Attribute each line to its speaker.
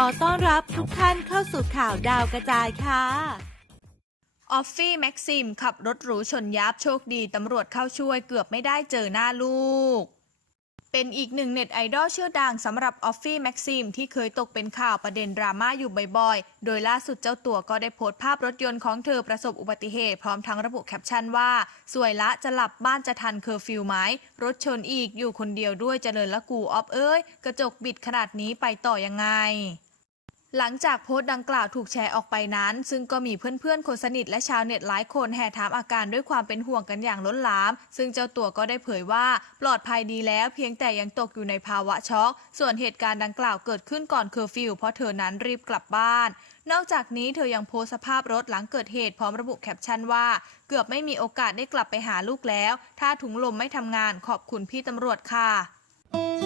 Speaker 1: ขอต้อนรับทุกท่านเข้าสู่ข่าวดาวกระจายค่ะ
Speaker 2: ออฟฟี่แม็กซิมขับรถหรูชนยับโชคดีตำรวจเข้าช่วยเกือบไม่ได้เจอหน้าลูก เป็นอีกหนึ่งเน็ตไอดอลชื่อดังสำหรับออฟฟี่แม็กซิมที่เคยตกเป็นข่าวประเด็นดราม่าอยู่บ่อยๆ โดยล่าสุดเจ้าตัวก็ได้โพสต์ภาพรถยนต์ของเธอประสบอุบัติเหตุพร้อมทั้งระบุแคปชั่นว่า สวยละจะหลับบ้านจะทันเคอร์ฟิวไหมรถชนอีกอยู่คนเดียวด้วยเจริญละกูออฟเอ้ย กระจกบิดขนาดนี้ไปต่อยังไง หลังจากโพสต์ดังกล่าวถูกแชร์ออกไปนั้น ซึ่งก็มีเพื่อนๆคนสนิทและชาวเน็ตหลายคนแห่ถามอาการด้วยความเป็นห่วงกันอย่างล้นหลาม ซึ่งเจ้าตัวก็ได้เผยว่าปลอดภัยดีแล้วเพียงแต่ยังตกอยู่ในภาวะช็อก ส่วนเหตุการณ์ดังกล่าวเกิดขึ้นก่อนเคอร์ฟิวเพราะเธอนั้นรีบกลับบ้าน นอกจากนี้เธอยังโพสสภาพรถหลังเกิดเหตุพร้อมระบุแคปชั่นว่า เกือบไม่มีโอกาสได้กลับไปหาลูกแล้ว ถ้าถุงลมไม่ทำงานขอบคุณพี่ตำรวจค่ะ